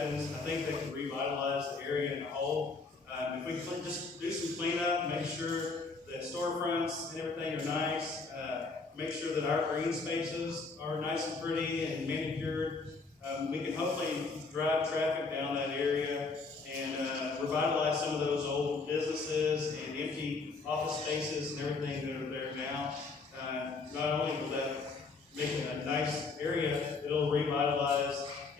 happens, I think they can revitalize the area in a whole. If we can just do some cleanup, make sure that storefronts and everything are nice, make sure that our green spaces are nice and pretty and manicured, we can hopefully drive traffic down that area and revitalize some of those old businesses and empty office spaces and everything that are there now. Not only will that make it a nice area, it'll revitalize,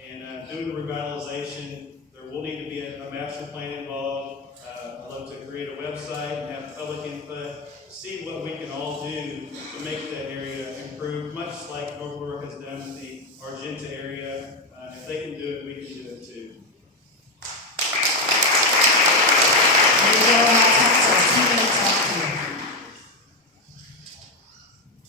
and doing the revitalization, there will need to be a master plan involved. I'd love to create a website and have public input, see what we can all do to make that area improve, much like North has done with the Argenta area. If they can do it, we can do it too.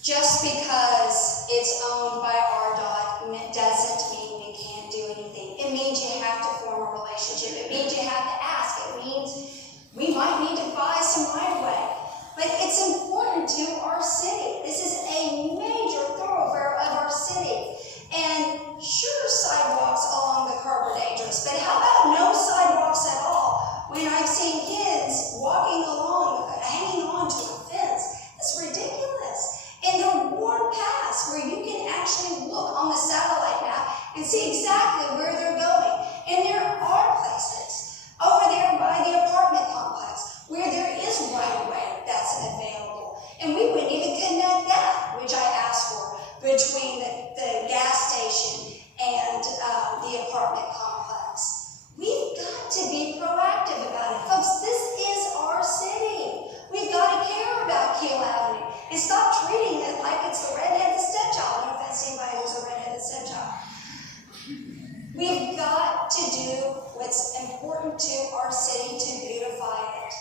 Just because it's owned by RDOT doesn't mean we can't do anything. It means you have to form a relationship. It means you have to ask. It means we might need to buy some right of way. But it's important to our city. This is a major thoroughfare of our city. And sure, sidewalks along the curb are dangerous, but how about no sidewalks at all? When I've seen kids walking along, hanging on to a fence, it's ridiculous. And they're worn paths where you can actually look on the satellite map and see exactly where they're going. And there are places over there by the apartment complex where there is right of way that's available. And we wouldn't even connect that, which I asked for, between the gas station and the apartment complex. We've got to be proactive about it. Folks, this is our city. We've got to care about Keel Avenue and stop treating it like it's the redheaded stepchild. No offense to anybody who's a redheaded stepchild. We've got to do what's important to our city to beautify it.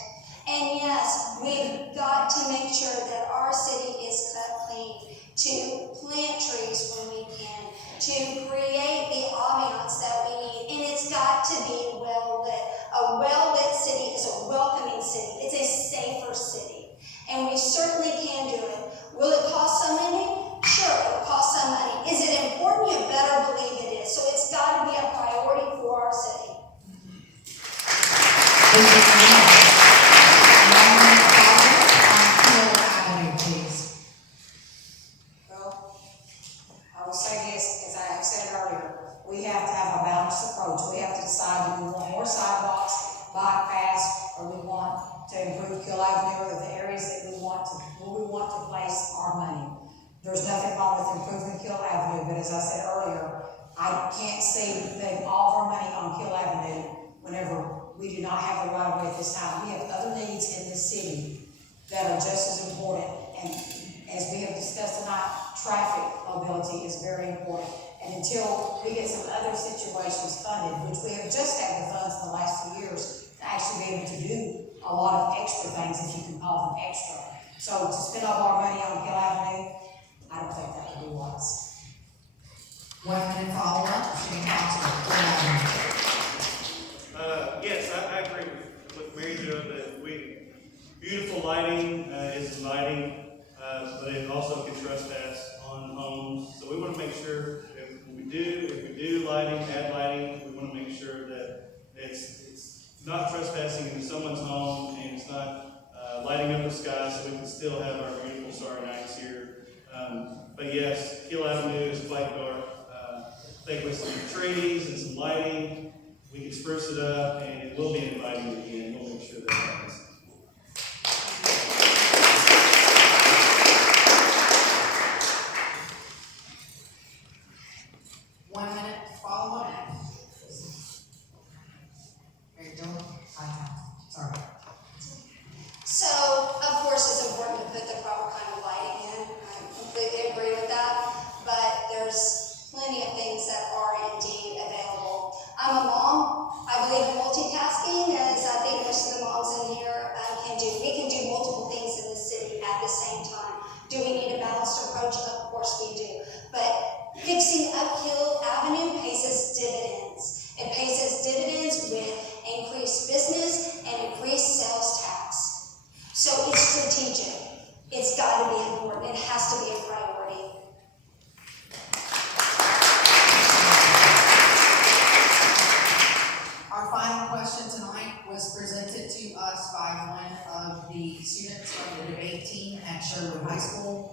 And yes, we've got to make sure that our city is cut clean, to plant trees when we can, to create the ambiance that we need, and it's got to be well lit. A well-lit city is a welcoming city. It's a safer city, and we certainly can do it. Will it cost some money? Sure, it'll cost some money. Is it important? You better believe it is. So it's got to be a priority for our city. I will say this, as I have said earlier, we have to have a balanced approach. We have to decide do we want more sidewalks, bike paths, or we want to improve Keel Avenue, or the areas that we want to place our money. There's nothing wrong with improving Keel Avenue, but as I said earlier, I can't see putting all of our money on Keel Avenue whenever we do not have the right of way at this time. We have other needs in this city that are just as important, and as we have discussed tonight, traffic mobility is very important. And until we get some other situations funded, which we have just had the funds in the last few years to actually be able to do a lot of extra things, if you can call them extra. So to spend all our money on Keel Avenue, I don't think that would be wise. 1 minute follow-up, Shane Thompson. Yes, I agree with Mary Jo that beautiful lighting is inviting, but it also can trespass on homes. So we want to make sure that if we do lighting, add lighting, we want to make sure that it's not trespassing into someone's home and it's not lighting up the sky, so we can still have our beautiful starry nights here. But yes, Keel Avenue is quite dark. I think with some trees and some lighting, we can spruce it up, and it will be inviting again. We'll make sure that happens. Sorry. So, of course, it's important to put the proper kind of lighting in. I completely agree with that. But there's plenty of things that are indeed available. I'm a mom. I believe in multitasking, as I think most of the moms in here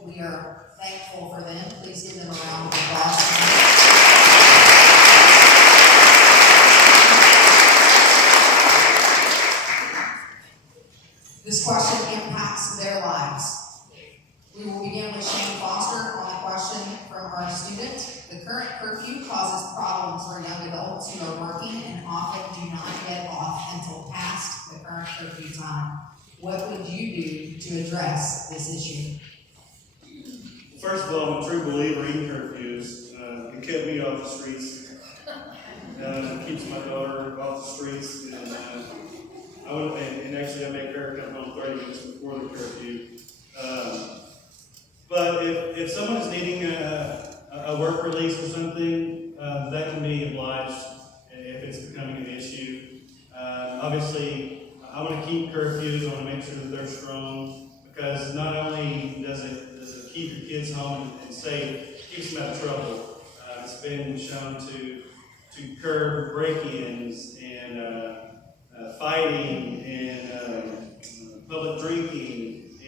We are thankful for them. Please give them a round of applause. This question impacts their lives. We will begin with Shane Foster on the question from our student. The current curfew causes problems for young adults who are working and often do not get off until past the current curfew time. What would you do to address this issue? First of all, I'm a true believer in curfews. It kept me off the streets. It keeps my daughter off the streets. And actually I make her come home 30 minutes before the curfew. But if someone is needing a work release or something, that can be obliged if it's becoming an issue. Obviously, I want to keep curfews. I want to make sure that they're strong, because not only does it keep your kids home and safe, it keeps them out of trouble. It's been shown to curb break-ins and fighting and public drinking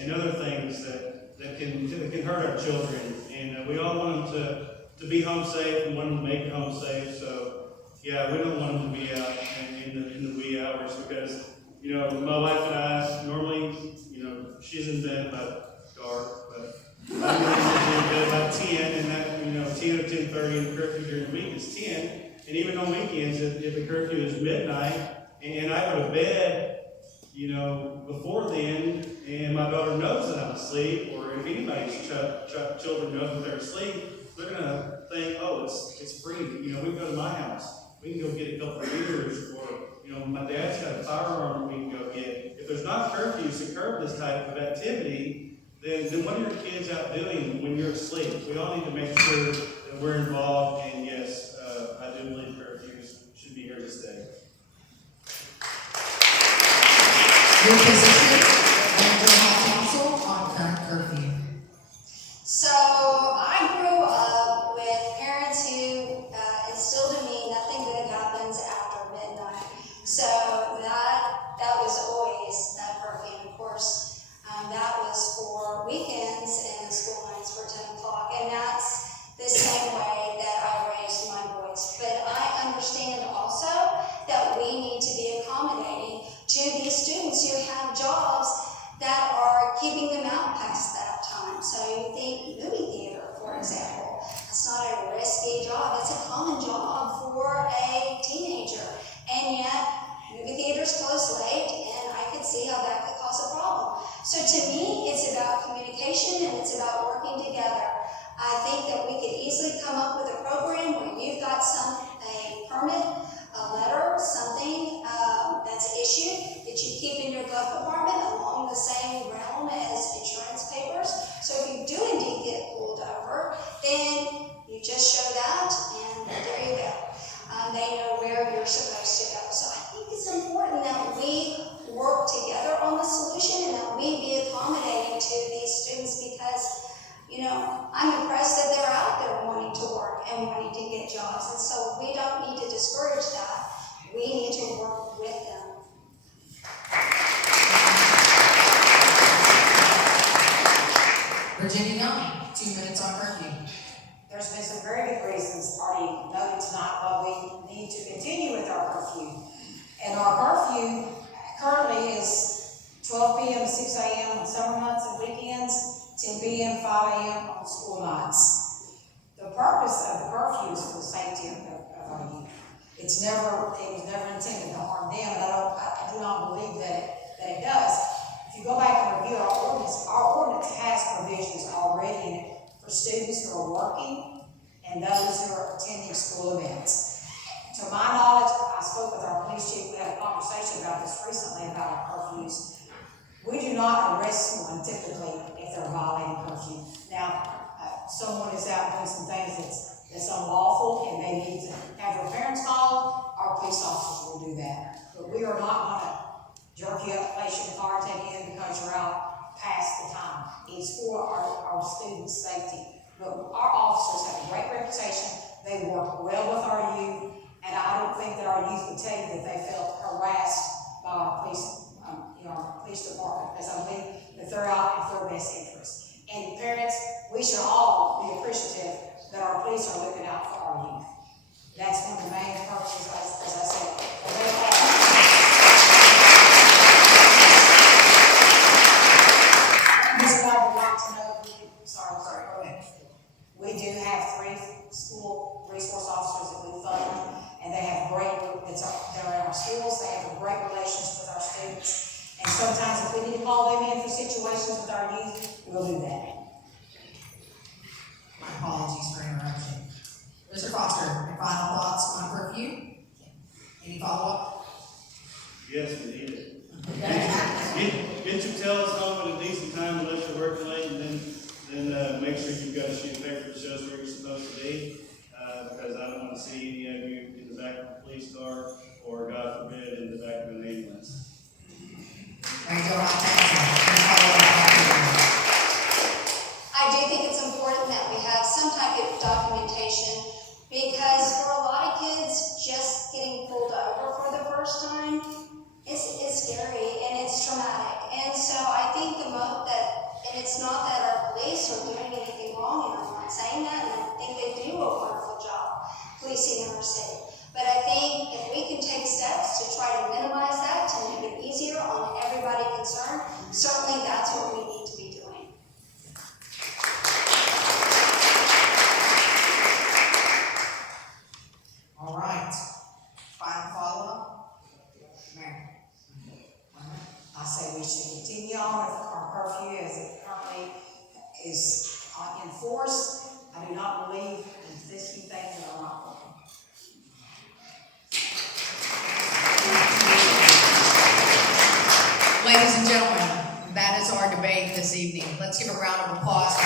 and other things that can hurt our children. And we all want them to be home safe and want them to make it home safe. So yeah, we don't want them to be out in the wee hours, because my wife and I normally, she's in bed about dark, but I'm in bed about 10, and that 10 or 10:30, and the curfew during the week is 10. And even on weekends, if the curfew is midnight and I go to bed, before then, and my daughter knows that I'm asleep, or if anybody's children know that they're asleep, they're gonna think, oh, it's free. We can go to my house. We can go get a couple of beers, or my dad's got a firearm that we can go get. If there's not curfews to curb this type of activity, then what are your kids out doing when you're asleep? We all need to make sure that we're involved, and yes, I do believe curfews should be here to stay. Your position and general counsel on current curfew. So I grew up with parents who instilled in me nothing good happens after midnight. So that was always that curfew. And of course, that was for weekends, and the school nights were 10 o'clock. And that's the same way that I raised my boys. But I understand also that we need to be accommodating to these students who have jobs that are keeping them out past that time. So you think movie theater, for example. It's not a risky job. It's a common job for a teenager. And yet, movie theaters close late, and I could see how that could cause a problem. So to me, it's about communication, and it's about working together. I think that we could easily come up with a program where you've got a permit, a letter, something that's issued that you keep in your glove compartment along the same realm as insurance papers. So if you do indeed get pulled over, then you just show that, and there you go. They know where you're supposed to go. So I think it's important that we work together on the solution, and that we be accommodating to these students, because I'm impressed that they're out there wanting to work and wanting to get jobs. And so we don't need to discourage that. We need to work with them. Virginia Young, 2 minutes on curfew. There's been some very good reasons already noted tonight why we need to continue with our curfew. And our curfew currently is 12 p.m. to 6 a.m. on summer months and weekends, 10 p.m. 5 a.m. on school nights. The purpose of the curfew is for the safety of our youth. It was never intended to harm them, and I do not believe that it does. If you go back and review our ordinance has provisions already in it for students who are working and those who are attending school events. To my knowledge, I spoke with our police chief. We had a conversation about this recently about our curfews. We do not arrest someone typically if they're violating curfew. Now, someone is out doing some things that's unlawful and they need to have their parents called, our police officers will do that. But we are not going to jerk you up, place you in the car, take you in because you're out past the time. It's for our students' safety. But our officers have a great reputation. They work well with our youth, and I don't think that our youth would tell you that they felt harassed by our police, our police department, because I believe that they're out in their best interest. And our youth, we'll do that. My apologies for interruption. Mr. Foster, your final thoughts on curfew? Any follow-up? Yes, we need it. Get your tails home at a decent time unless you're working late, and then make sure you've got a sheet of paper that shows where you're supposed to be, because I don't want to see any of you in the back of a police car, or God forbid, in the back of an ambulance. Mary Jo Hopkins, any follow-up? I do think it's important that we have some type of documentation, because for a lot of kids, just getting pulled over for the first time is scary and it's traumatic. And so I think and it's not that our police are doing anything wrong, and I'm not saying that, and I think they do a wonderful job policing in our city. But I think if we can take steps to try to minimize that, to make it easier on everybody concerned, certainly that's what we need to be doing. All right. Final follow-up? Mary? I say we should continue on with our curfew as it currently is in force. I do not believe in existing things that are not working. Ladies and gentlemen, that is our debate this evening. Let's give a round of applause.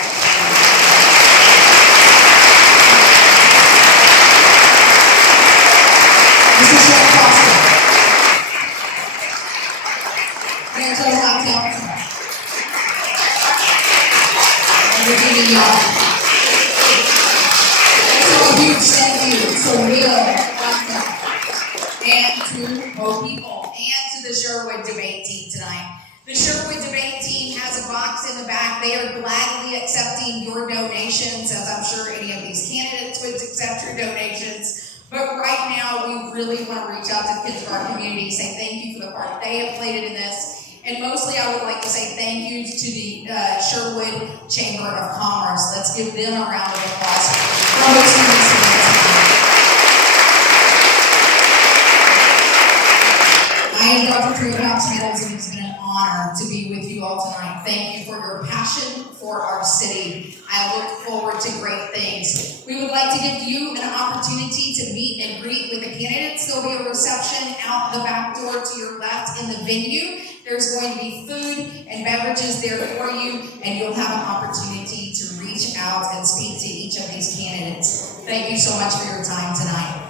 Mr. Sherwood Foster. Mayor Jo Hopkins. And Virginia Young. So a huge thank you to Will Hopkins and to Mo People and to the Sherwood Debate team tonight. The Sherwood Debate team has a box in the back. They are gladly accepting your donations, as I'm sure any of these candidates would accept your donations. But right now, we really want to reach out to the kids of our community, say thank you for the part they have played in this. And mostly, I would like to say thank you to the Sherwood Chamber of Commerce. Let's give them a round of applause for hosting this event tonight. I am Dr. Truett House-Meadows, and it's been an honor to be with you all tonight. Thank you for your passion for our city. I look forward to great things. We would like to give you an opportunity to meet and greet with the candidates. There'll be a reception out the back door to your left in the venue. There's going to be food and beverages there for you, and you'll have an opportunity to reach out and speak to each of these candidates. Thank you so much for your time tonight.